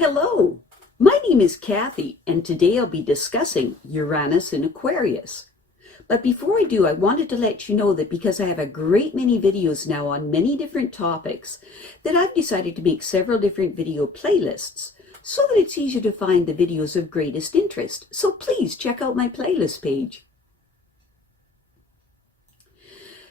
Hello, my name is Kathy, and today I'll be discussing Uranus in Aquarius. But before I do, I wanted to let you know that because I have a great many videos now on many different topics, that I've decided to make several different video playlists so that it's easier to find the videos of greatest interest. So please check out my playlist page.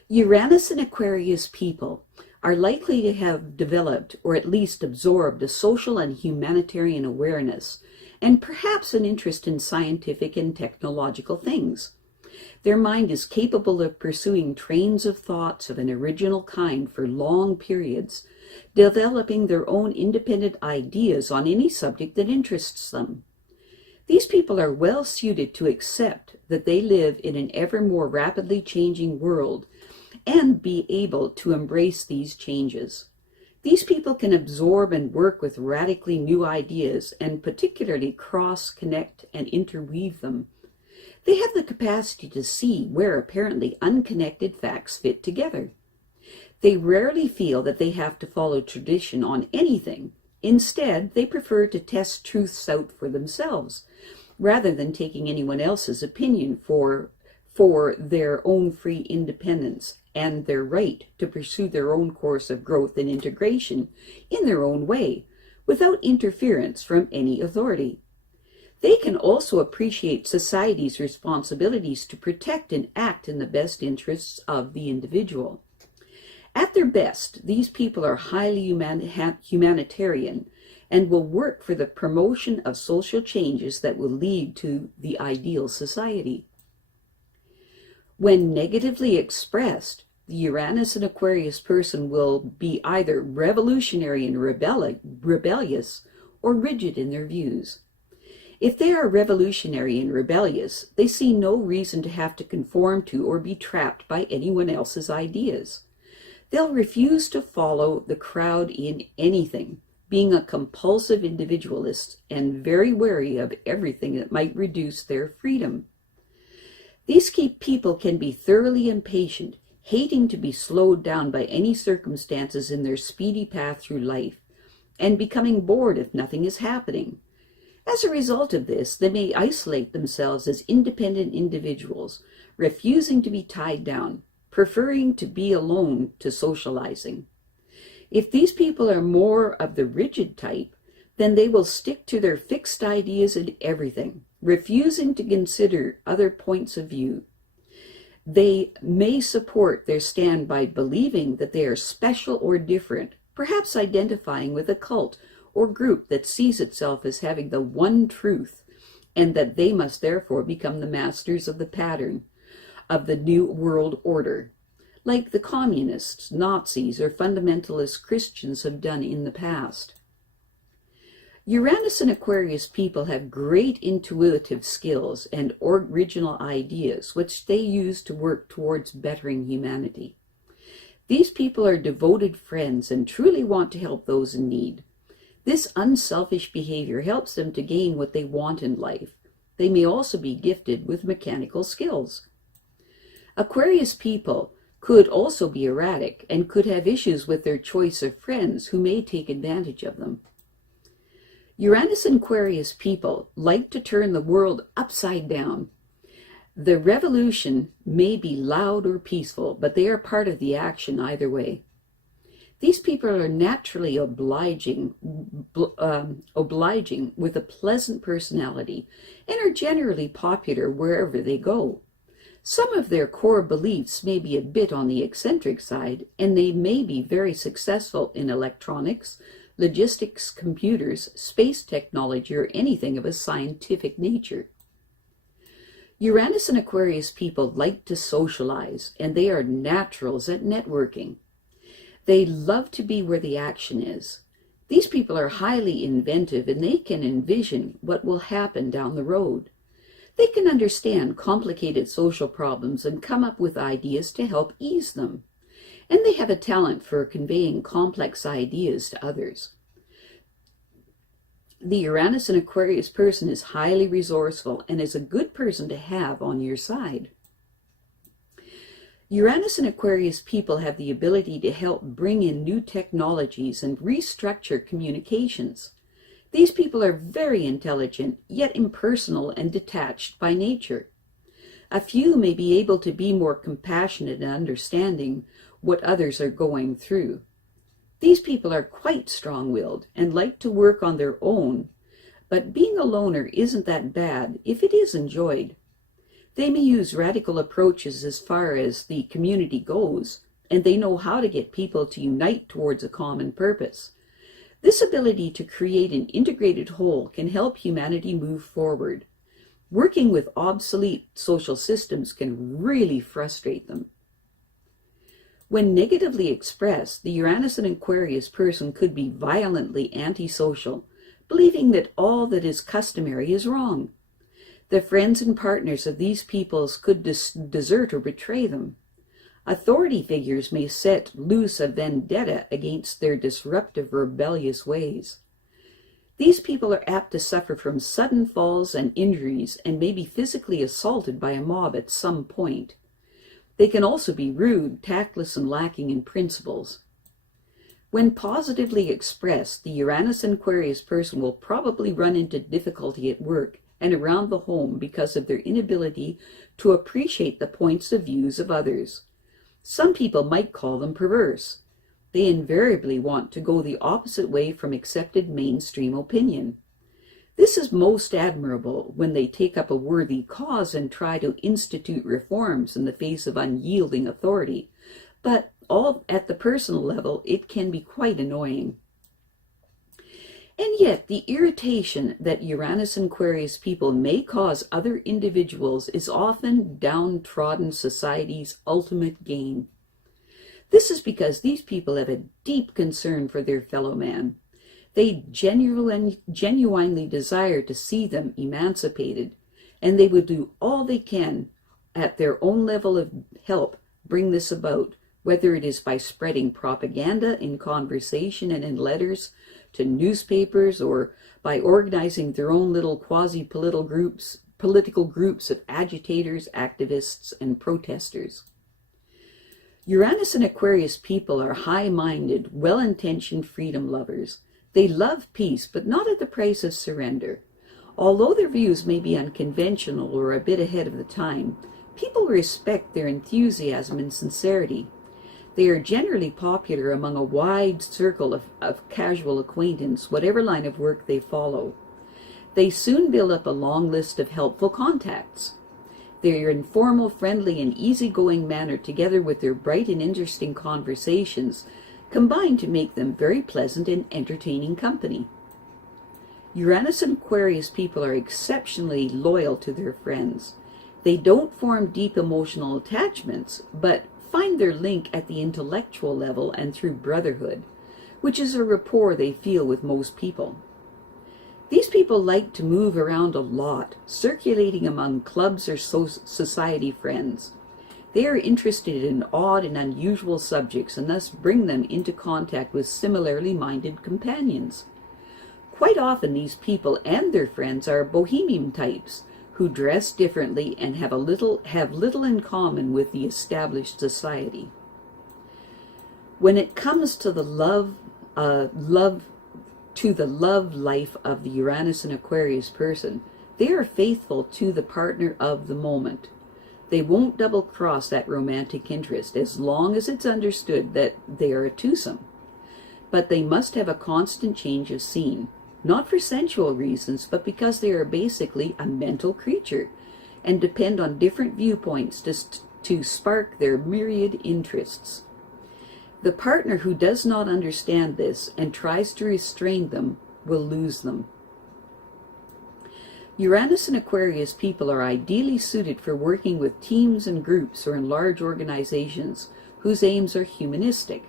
Uranus and Aquarius people are likely to have developed or at least absorbed a social and humanitarian awareness and perhaps an interest in scientific and technological things. Their mind is capable of pursuing trains of thoughts of an original kind for long periods, developing their own independent ideas on any subject that interests them. These people are well suited to accept that they live in an ever more rapidly changing world and be able to embrace these changes. These people can absorb and work with radically new ideas and particularly cross, connect, and interweave them. They have the capacity to see where apparently unconnected facts fit together. They rarely feel that they have to follow tradition on anything. Instead, they prefer to test truths out for themselves, rather than taking anyone else's opinion for their own free independence and their right to pursue their own course of growth and integration in their own way, without interference from any authority. They can also appreciate society's responsibilities to protect and act in the best interests of the individual. At their best, these people are highly humanitarian and will work for the promotion of social changes that will lead to the ideal society. When negatively expressed, the Uranus and Aquarius person will be either revolutionary and rebellious or rigid in their views. If they are revolutionary and rebellious, they see no reason to have to conform to or be trapped by anyone else's ideas. They'll refuse to follow the crowd in anything, being a compulsive individualist and very wary of everything that might reduce their freedom. These people can be thoroughly impatient, hating to be slowed down by any circumstances in their speedy path through life, and becoming bored if nothing is happening. As a result of this, they may isolate themselves as independent individuals, refusing to be tied down, preferring to be alone to socializing. If these people are more of the rigid type, then they will stick to their fixed ideas in everything, refusing to consider other points of view. They may support their stand by believing that they are special or different, perhaps identifying with a cult or group that sees itself as having the one truth, and that they must therefore become the masters of the pattern of the new world order, like the communists, Nazis, or fundamentalist Christians have done in the past. Uranus and Aquarius people have great intuitive skills and original ideas, which they use to work towards bettering humanity. These people are devoted friends and truly want to help those in need. This unselfish behavior helps them to gain what they want in life. They may also be gifted with mechanical skills. Aquarius people could also be erratic and could have issues with their choice of friends who may take advantage of them. Uranus and Aquarius people like to turn the world upside down. The revolution may be loud or peaceful, but they are part of the action either way. These people are naturally obliging with a pleasant personality and are generally popular wherever they go. Some of their core beliefs may be a bit on the eccentric side, and they may be very successful in electronics, logistics, computers, space technology, or anything of a scientific nature. Uranus and Aquarius people like to socialize, and they are naturals at networking. They love to be where the action is. These people are highly inventive, and they can envision what will happen down the road. They can understand complicated social problems and come up with ideas to help ease them. And they have a talent for conveying complex ideas to others. The Uranus and Aquarius person is highly resourceful and is a good person to have on your side. Uranus and Aquarius people have the ability to help bring in new technologies and restructure communications. These people are very intelligent, yet impersonal and detached by nature. A few may be able to be more compassionate and understanding what others are going through. These people are quite strong-willed and like to work on their own, but being a loner isn't that bad if it is enjoyed. They may use radical approaches as far as the community goes, and they know how to get people to unite towards a common purpose. This ability to create an integrated whole can help humanity move forward. Working with obsolete social systems can really frustrate them. When negatively expressed, the Uranus and Aquarius person could be violently antisocial, believing that all that is customary is wrong. The friends and partners of these peoples could desert or betray them. Authority figures may set loose a vendetta against their disruptive, rebellious ways. These people are apt to suffer from sudden falls and injuries and may be physically assaulted by a mob at some point. They can also be rude, tactless, and lacking in principles. When positively expressed, the Uranus and Aquarius person will probably run into difficulty at work and around the home because of their inability to appreciate the points of views of others. Some people might call them perverse. They invariably want to go the opposite way from accepted mainstream opinion. This is most admirable when they take up a worthy cause and try to institute reforms in the face of unyielding authority, but all at the personal level it can be quite annoying. And yet the irritation that Uranus and Aquarius people may cause other individuals is often downtrodden society's ultimate gain. This is because these people have a deep concern for their fellow man. They genuinely desire to see them emancipated, and they would do all they can at their own level of help bring this about, whether it is by spreading propaganda in conversation and in letters to newspapers, or by organizing their own little quasi-political groups of agitators, activists, and protesters. Uranus and Aquarius people are high-minded, well-intentioned freedom lovers. They love peace, but not at the price of surrender. Although their views may be unconventional or a bit ahead of the time, people respect their enthusiasm and sincerity. They are generally popular among a wide circle of casual acquaintance, whatever line of work they follow. They soon build up a long list of helpful contacts. Their informal, friendly, and easygoing manner, together with their bright and interesting conversations, combine to make them very pleasant and entertaining company. Uranus and Aquarius people are exceptionally loyal to their friends. They don't form deep emotional attachments, but find their link at the intellectual level and through brotherhood, which is a rapport they feel with most people. These people like to move around a lot, circulating among clubs or society friends. They are interested in odd and unusual subjects and thus bring them into contact with similarly minded companions. Quite often these people and their friends are bohemian types who dress differently and have little in common with the established society. When it comes to the love life of the Uranus and Aquarius person, they are faithful to the partner of the moment. They won't double-cross that romantic interest as long as it's understood that they are a twosome. But they must have a constant change of scene, not for sensual reasons, but because they are basically a mental creature and depend on different viewpoints to spark their myriad interests. The partner who does not understand this and tries to restrain them will lose them. Uranus and Aquarius people are ideally suited for working with teams and groups or in large organizations whose aims are humanistic.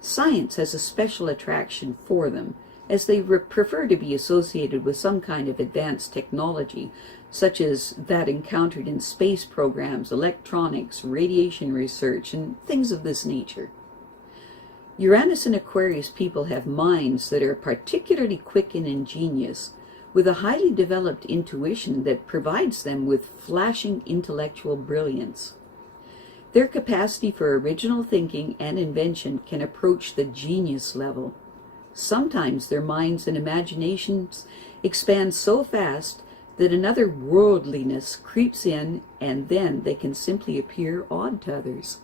Science has a special attraction for them, as they prefer to be associated with some kind of advanced technology, such as that encountered in space programs, electronics, radiation research, and things of this nature. Uranus and Aquarius people have minds that are particularly quick and ingenious, with a highly developed intuition that provides them with flashing intellectual brilliance. Their capacity for original thinking and invention can approach the genius level. Sometimes their minds and imaginations expand so fast that another worldliness creeps in, and then they can simply appear odd to others.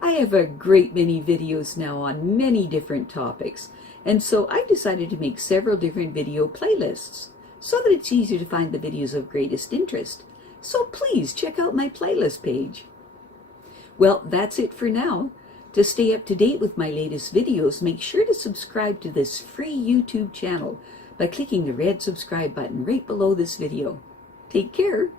I have a great many videos now on many different topics, and so I decided to make several different video playlists so that it's easier to find the videos of greatest interest. So please check out my playlist page. Well, that's it for now. To stay up to date with my latest videos, make sure to subscribe to this free YouTube channel by clicking the red subscribe button right below this video. Take care.